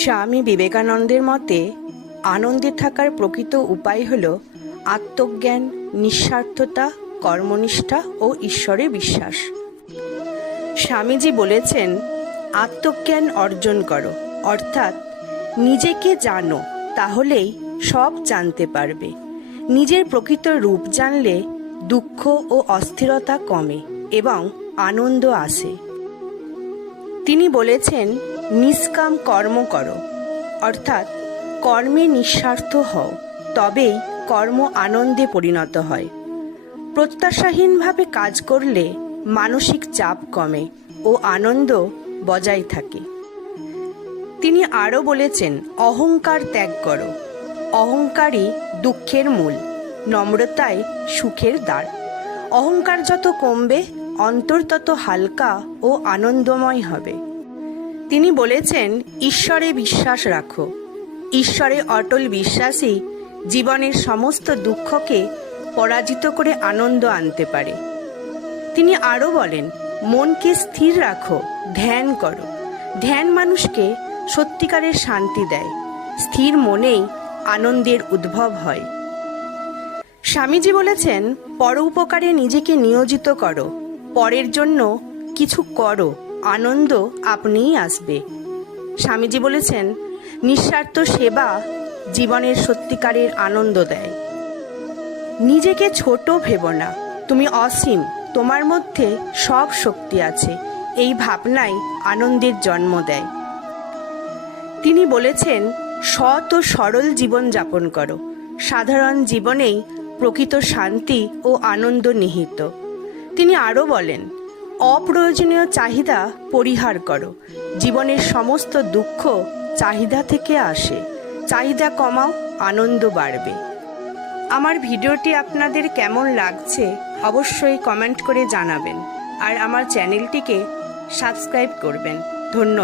স্বামী বিবেকানন্দের মতে আনন্দে থাকার প্রকৃত উপায় হল আত্মজ্ঞান, নিঃস্বার্থতা, কর্মনিষ্ঠা ও ঈশ্বরে বিশ্বাস। স্বামীজি বলেছেন, আত্মজ্ঞান অর্জন করো, অর্থাৎ নিজেকে জানো, তাহলেই সব জানতে পারবে। নিজের প্রকৃত রূপ জানলে দুঃখ ও অস্থিরতা কমে এবং আনন্দ আসে। তিনি বলেছেন, নিষ্কাম কর্ম করো, অর্থাৎ কর্মে নিঃস্বার্থ হও, তবেই কর্ম আনন্দে পরিণত হয়। প্রত্যাশাহীনভাবে কাজ করলে মানসিক চাপ কমে ও আনন্দ বজায় থাকে। তিনি আরও বলেছেন, অহংকার ত্যাগ করো, অহংকারই দুঃখের মূল, নম্রতাই সুখের দ্বার। অহংকার যত কমবে, অন্তর তত হালকা ও আনন্দময় হবে। তিনি বলেছেন, ঈশ্বরে বিশ্বাস রাখো, ঈশ্বরে অটল বিশ্বাসই জীবনের সমস্ত দুঃখকে পরাজিত করে আনন্দ আনতে পারে। তিনি আরও বলেন, মনকে স্থির রাখো, ধ্যান করো, ধ্যান মানুষকে সত্যিকারের শান্তি দেয়, স্থির মনেই আনন্দের উদ্ভব হয়। স্বামীজি বলেছেন, পরোপকারে নিজেকে নিয়োজিত করো, পরের জন্য কিছু করো, আনন্দ আপনিই আসবে। স্বামীজি বলেছেন, নিঃস্বার্থ সেবা জীবনের সত্যিকারের আনন্দ দেয়। নিজেকে ছোট ভেবো না, তুমি অসীম, তোমার মধ্যে সব শক্তি আছে, এই ভাবনাই আনন্দের জন্ম দেয়। তিনি বলেছেন, সৎ ও সরল জীবন যাপন করো, সাধারণ জীবনেই প্রকৃত শান্তি ও আনন্দ নিহিত। তিনি আরও বলেন, অপ্রয়োজনীয় চাহিদা পরিহার করো, জীবনের সমস্ত দুঃখ চাহিদা থেকে আসে, চাহিদা কমাও, আনন্দ বাড়বে। আমার ভিডিওটি আপনাদের কেমন লাগছে অবশ্যই কমেন্ট করে জানাবেন, আর আমার চ্যানেলটিকে সাবস্ক্রাইব করবেন। ধন্যবাদ।